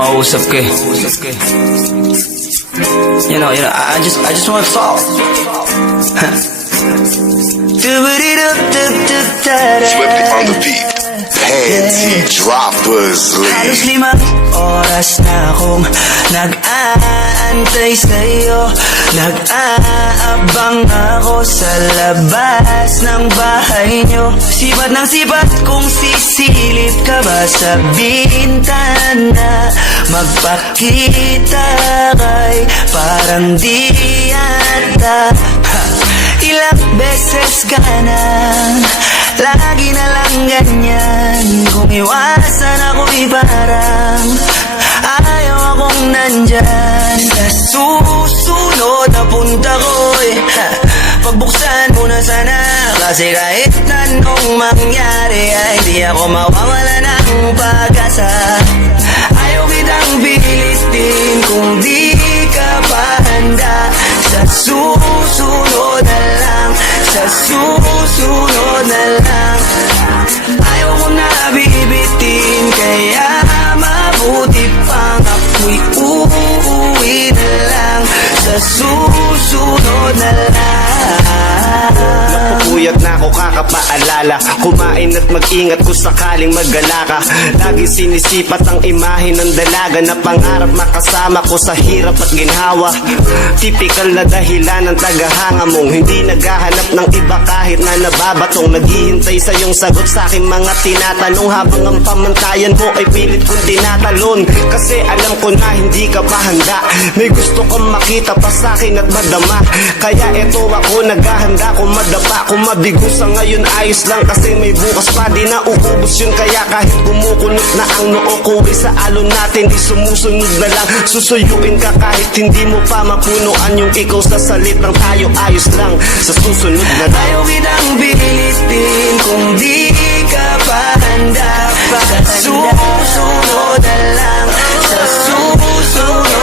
mausap ka eh. You know, I just want to talk. Swiftly on the beat. Panty droppers Halos league. 5 oras na akong nag-aantay sa'yo. Nag-aabang ako sa labas ng bahay nyo. Sipat ng sipat kung sisilip ka ba sa bintana. Magpakita kay parang di yata. Ilang beses ka na, lagi na lang ganyan. Kung iwasan ako'y parang ayaw akong nandyan. Sa susunod na punta ko'y pagbuksan mo na sana. Kasi kahit anong mangyari ay di ako mawawala ng pag-asa. Ayaw kitang pilitin kung di ka pa handa. Sa susunod na lang, sa susunod na lang. Ayaw ko na bibitin, kaya mabuti pang ako'y uuwi na lang. Sa susunod na lang. Napupuyat na ako kakapaalala. Kumain at mag-ingat kung sakaling maggala ka. Lagi sinisipat ang imahe ng dalaga na pangarap makasama ko sa hirap at ginhawa. Tipikal na dahilan ng tagahanga mong hindi naghahanap ng iba kahit na nababatong. Naghihintay sa iyong sagot sa aking mga tinatanong habang ang pamantayan mo ay pilit kong tinatalon. Kasi alam ko na hindi ka pa handa. May gusto kang makita pa sa akin at madama. Kaya eto ako naghahanda kung madapa. Kung mabigo sa ngayon ayos lang kasi may bukas pa. Di na uubos yun kaya kahit kumukunot na ang noo ko ay sa alon natin di sumusunod na lang. Susuyuin ka kahit hindi mo pa mapunuan yung ikaw sa salitang tayo ayos lang. Sa susunod na lang. Ayaw kitang pilitin kung di ka pa handa. Sa susunod na lang, sa susunod